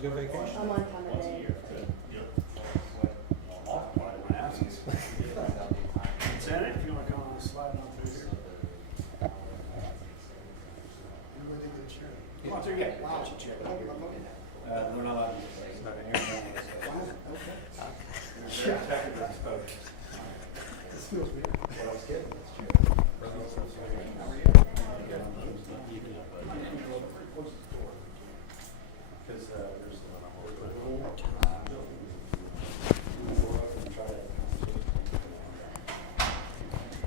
good vacation? A month on the day. Lieutenant, if you want to come on the slide on through here. Come on through here. Wow. We're not allowed to use that in here. Sure. This feels weird. What I was kidding. Because there's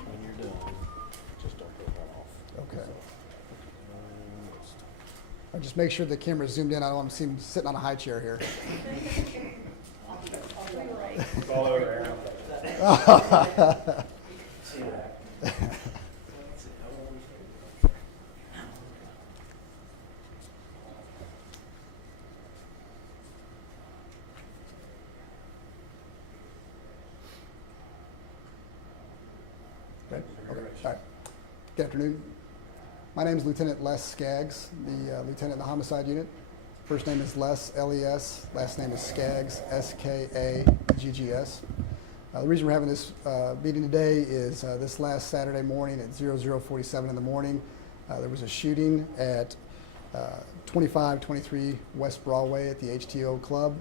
when you're done, just don't put that off. Okay. I'll just make sure the camera's zoomed in. I don't want to see him sitting on a high chair here. It's all over Aaron. See that? Right? Okay. All right. Good afternoon. My name is Lieutenant Les Skaggs, the lieutenant in the homicide unit. First name is Les, L-E-S. Last name is Skaggs, S-K-A-G-G-S. The reason we're having this meeting today is this last Saturday morning at 00:47 in the morning, there was a shooting at 2523 West Broadway at the H20 Club.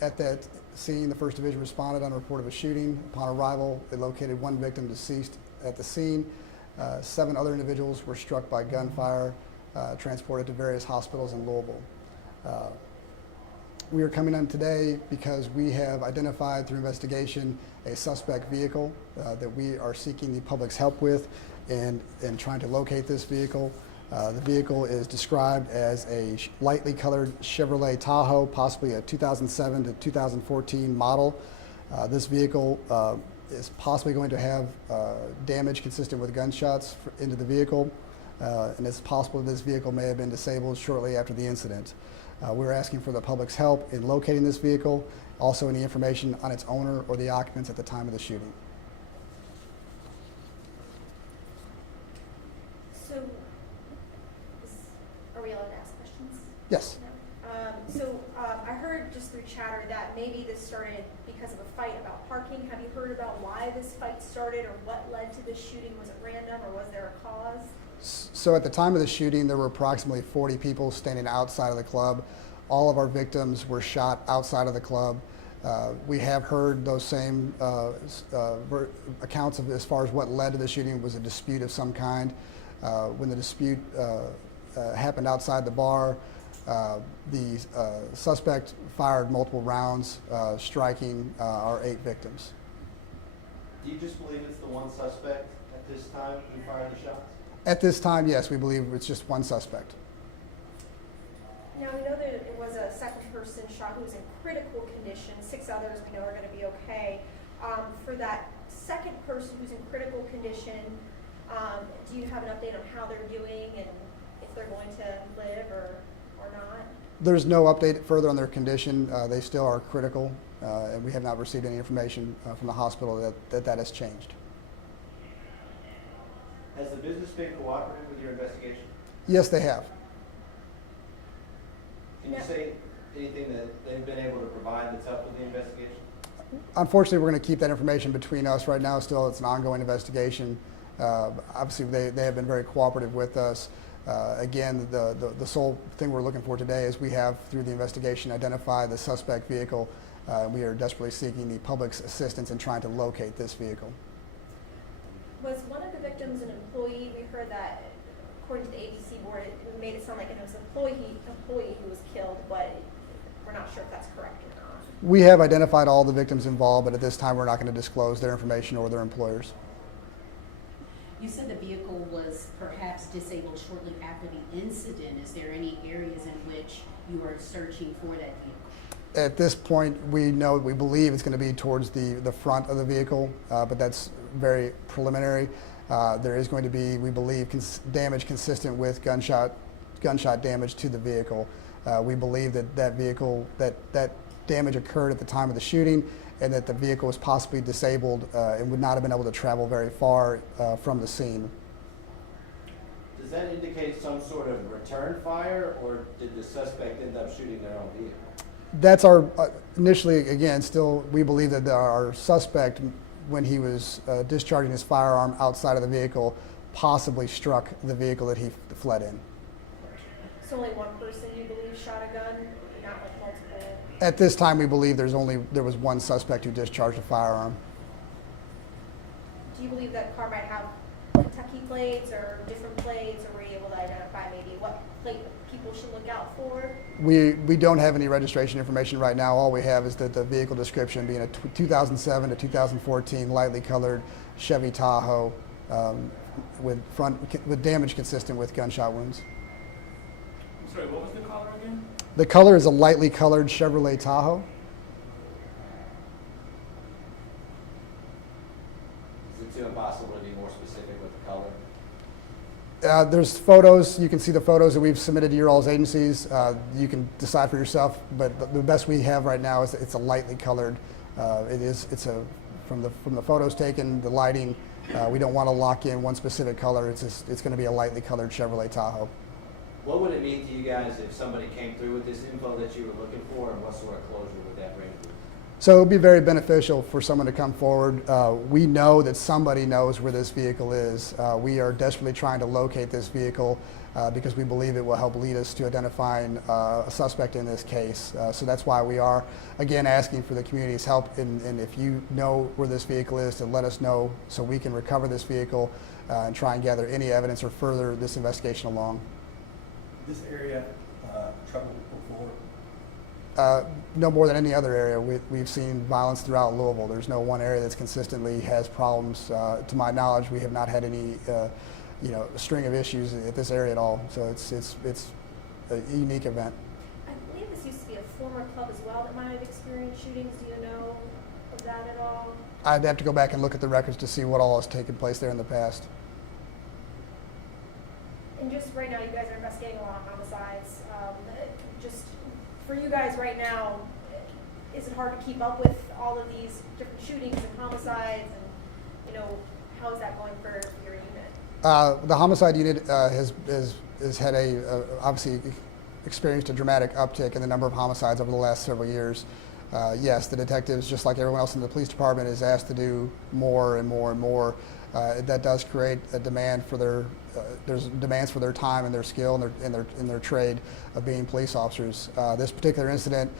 At that scene, the 1st Division responded on a report of a shooting. Upon arrival, they located 1 victim deceased at the scene. 7 other individuals were struck by gunfire, transported to various hospitals in Louisville. We are coming on today because we have identified through investigation a suspect vehicle that we are seeking the public's help with and trying to locate this vehicle. The vehicle is described as a lightly colored Chevrolet Tahoe, possibly a 2007 to 2014 model. This vehicle is possibly going to have damage consistent with gunshots into the vehicle, and it's possible that this vehicle may have been disabled shortly after the incident. We're asking for the public's help in locating this vehicle, also any information on its owner or the occupants at the time of the shooting. So, are we allowed to ask questions? Yes. I heard just through chatter that maybe this started because of a fight about parking. Have you heard about why this fight started or what led to this shooting? Was it random or was there a cause? So at the time of the shooting, there were approximately 40 people standing outside of the club. All of our victims were shot outside of the club. We have heard those same accounts of as far as what led to the shooting was a dispute of some kind. When the dispute happened outside the bar, the suspect fired multiple rounds, striking our 8 victims. Do you just believe it's the one suspect at this time who fired the shots? At this time, yes, we believe it's just one suspect. Now, we know that it was a second person shot who was in critical condition. 6 others we know are going to be okay. For that second person who's in critical condition, do you have an update on how they're doing and if they're going to live or not? There's no update further on their condition. They still are critical, and we have not received any information from the hospital that has changed. Has the business been cooperative with your investigation? Yes, they have. Can you say anything that they've been able to provide that's helped with the investigation? Unfortunately, we're going to keep that information between us right now. Still, it's an ongoing investigation. Obviously, they have been very cooperative with us. Again, the sole thing we're looking for today is we have, through the investigation, identified the suspect vehicle. We are desperately seeking the public's assistance in trying to locate this vehicle. Was one of the victims an employee? We heard that, according to the ABC board, it made it sound like it was an employee who was killed, but we're not sure if that's correct or not. We have identified all the victims involved, but at this time we're not going to disclose their information or their employers. You said the vehicle was perhaps disabled shortly after the incident. Is there any areas in which you are searching for that vehicle? At this point, we believe it's going to be towards the front of the vehicle, but that's very preliminary. There is going to be, we believe, damage consistent with gunshot damage to the vehicle. We believe that vehicle, that damage occurred at the time of the shooting, and that the vehicle was possibly disabled and would not have been able to travel very far from the scene. Does does that indicate some sort of return fire, or did the suspect end up shooting their own vehicle? That's our, initially, again, still, we believe that our suspect, when he was discharging his firearm outside of the vehicle, possibly struck the vehicle that he fled in. So only one person you believe shot a gun, not like multiple? At this time, we believe there was one suspect who discharged a firearm. Do you believe that car might have Kentucky plates or different plates, or were you able to identify maybe what plate people should look out for? We don't have any registration information right now. All we have is that the vehicle description being a 2007 to 2014 lightly colored Chevy Tahoe with damage consistent with gunshot wounds. Sorry, what was the color again? The color is a lightly colored Chevrolet Tahoe. Is it too impossible to be more specific with the color? There's photos. You can see the photos that we've submitted to your all's agencies. You can decide for yourself, but the best we have right now is it's a lightly colored. From the photos taken, the lighting. We don't want to lock in one specific color. It's going to be a lightly colored Chevrolet Tahoe. What would it mean to you guys if somebody came through with this info that you were looking for, and what sort of closure would that bring? So it would be very beneficial for someone to come forward. We know that somebody knows where this vehicle is. We are desperately trying to locate this vehicle because we believe it will help lead us to identifying a suspect in this case. So that's why we are, again, asking for the community's help. And if you know where this vehicle is, to let us know so we can recover this vehicle and try and gather any evidence or further this investigation along. This area, trouble before? No more than any other area. We've seen violence throughout Louisville. There's no one area that's consistently has problems. To my knowledge, we have not had any, string of issues at this area at all. So it's a unique event. I believe this used to be a former club as well that might have experienced shootings. Do you know of that at all? I'd have to go back and look at the records to see what all has taken place there in the past. And just right now, you guys are investigating a lot of homicides. Just for you guys right now, is it hard to keep up with all of these different shootings and homicides? And how is that going for your unit? The homicide unit has had obviously experienced a dramatic uptick in the number of homicides over the last several years. Yes, the detectives, just like everyone else in the police department, is asked to do more and more and more. That does create a demand for there's demands for their time and their skill and their trade of being police officers. This particular incident,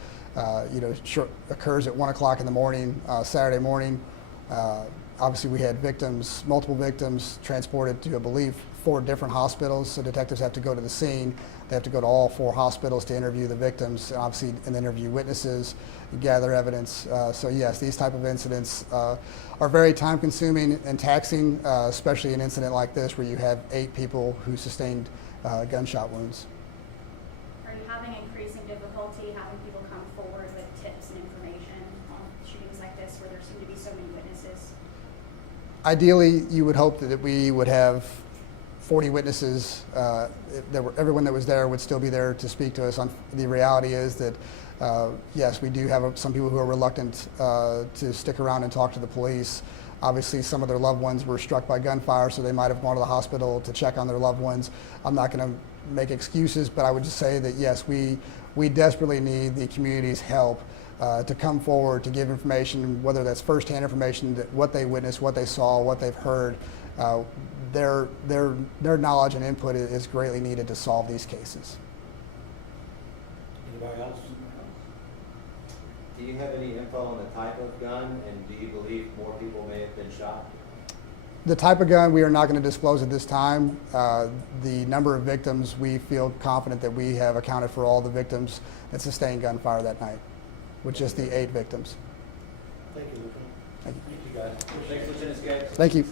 occurs at 1 o'clock in the morning, Saturday morning. Obviously, we had multiple victims transported to, I believe, 4 different hospitals. So detectives have to go to the scene. They have to go to all 4 hospitals to interview the victims, obviously, and interview witnesses, gather evidence. So yes, these type of incidents are very time-consuming and taxing, especially an incident like this where you have 8 people who sustained gunshot wounds. Are you having increasing difficulty having people come forward with tips and information on shootings like this where there seem to be so many witnesses? Ideally, you would hope that we would have 40 witnesses. Everyone that was there would still be there to speak to us. The reality is that, yes, we do have some people who are reluctant to stick around and talk to the police. Obviously, some of their loved ones were struck by gunfire, so they might have gone to the hospital to check on their loved ones. I'm not going to make excuses, but I would just say that, yes, we desperately need the community's help to come forward to give information, whether that's firsthand information, that what they witnessed, what they saw, what they've heard. Their knowledge and input is greatly needed to solve these cases. Anybody else? Do you have any info on the type of gun, and do you believe more people may have been shot? The type of gun we are not going to disclose at this time. The number of victims, we feel confident that we have accounted for all the victims that sustained gunfire that night, which is the 8 victims. Thank you, Lieutenant. Thank you. Thank you, guys. Thanks, Lieutenant Skaggs. Thank you.